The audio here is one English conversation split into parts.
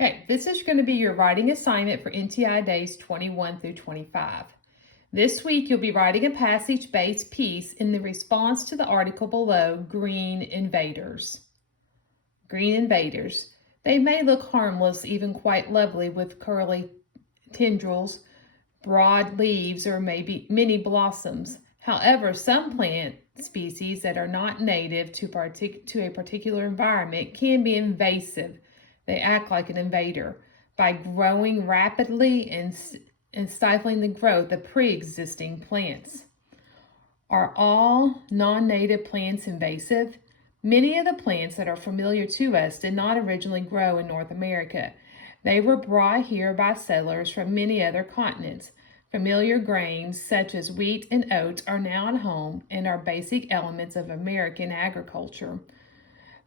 Okay, this is going to be your writing assignment for NTI days 21 through 25. This week, you'll be writing a passage-based piece in the response to the article below, Green Invaders. Green invaders. They may look harmless, even quite lovely with curly tendrils, broad leaves, or maybe many blossoms. However, some plant species that are not native to a particular environment can be invasive. They act like an invader by growing rapidly and stifling the growth of pre-existing plants. Are all non-native plants invasive? Many of the plants that are familiar to us did not originally grow in North America. They were brought here by settlers from many other continents. Familiar grains such as wheat and oats are now at home and are basic elements of American agriculture.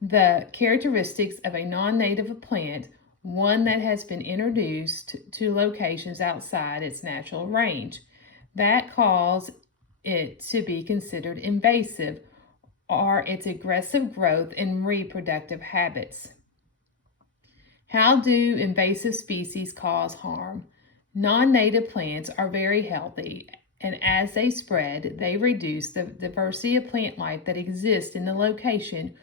The characteristics of a non-native plant, one that has been introduced to locations outside its natural range, that cause it to be considered invasive, are its aggressive growth and reproductive habits. How do invasive species cause harm? Non-native plants are very healthy, and as they spread, they reduce the diversity of plant life that exists in the location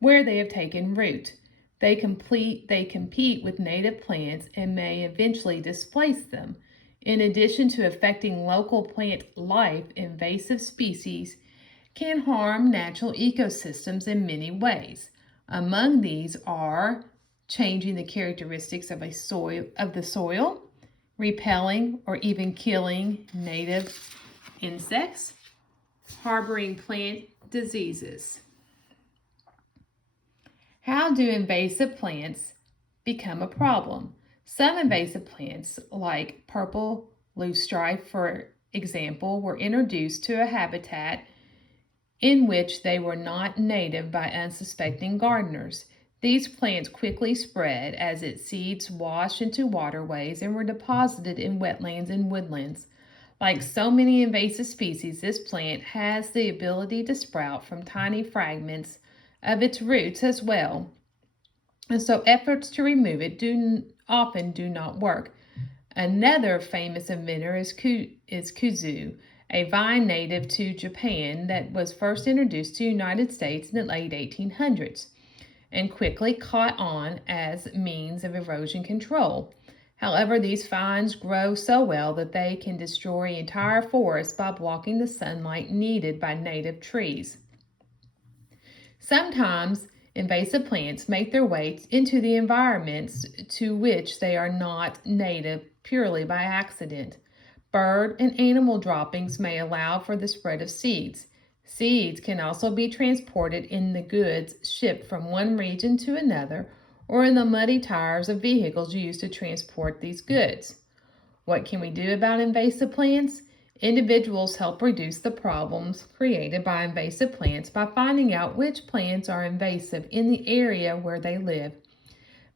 where they have taken root. They compete with native plants and may eventually displace them. In addition to affecting local plant life, invasive species can harm natural ecosystems in many ways. Among these are changing the characteristics of the soil, repelling or even killing native insects, harboring plant diseases. How do invasive plants become a problem? Some invasive plants, like purple loosestrife, for example, were introduced to a habitat in which they were not native by unsuspecting gardeners. These plants quickly spread as its seeds washed into waterways and were deposited in wetlands and woodlands. Like so many invasive species, this plant has the ability to sprout from tiny fragments of its roots as well. And so efforts to remove it often do not work. Another famous inventor is kudzu, a vine native to Japan that was first introduced to the United States in the late 1800s and quickly caught on as means of erosion control. However, these vines grow so well that they can destroy entire forests by blocking the sunlight needed by native trees. Sometimes invasive plants make their way into the environments to which they are not native purely by accident. Bird and animal droppings may allow for the spread of seeds. Seeds can also be transported in the goods shipped from one region to another or in the muddy tires of vehicles used to transport these goods. What can we do about invasive plants? Individuals help reduce the problems created by invasive plants by finding out which plants are invasive in the area where they live.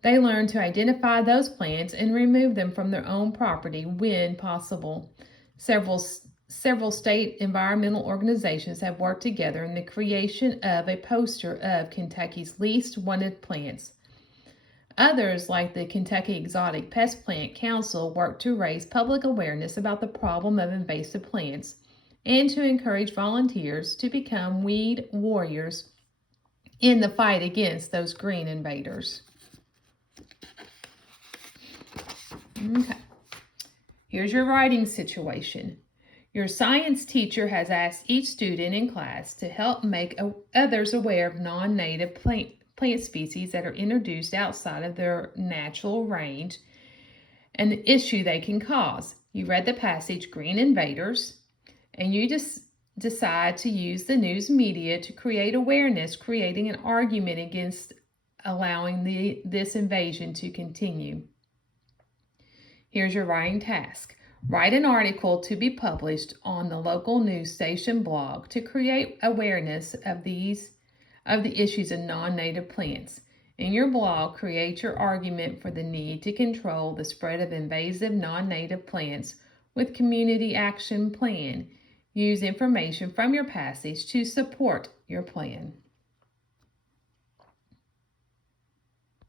They learn to identify those plants and remove them from their own property when possible. Several state environmental organizations have worked together in the creation of a poster of Kentucky's least wanted plants. Others, like the Kentucky Exotic Pest Plant Council, work to raise public awareness about the problem of invasive plants and to encourage volunteers to become weed warriors in the fight against those green invaders. Okay, here's your writing situation. Your science teacher has asked each student in class to help make others aware of non-native plant species that are introduced outside of their natural range and the issue they can cause. You read the passage, Green Invaders, and you just decide to use the news media to create awareness, creating an argument against allowing this invasion to continue. Here's your writing task. Write an article to be published on the local news station blog to create awareness of the issues of non-native plants. In your blog, create your argument for the need to control the spread of invasive non-native plants with community action plan. Use information from your passage to support your plan.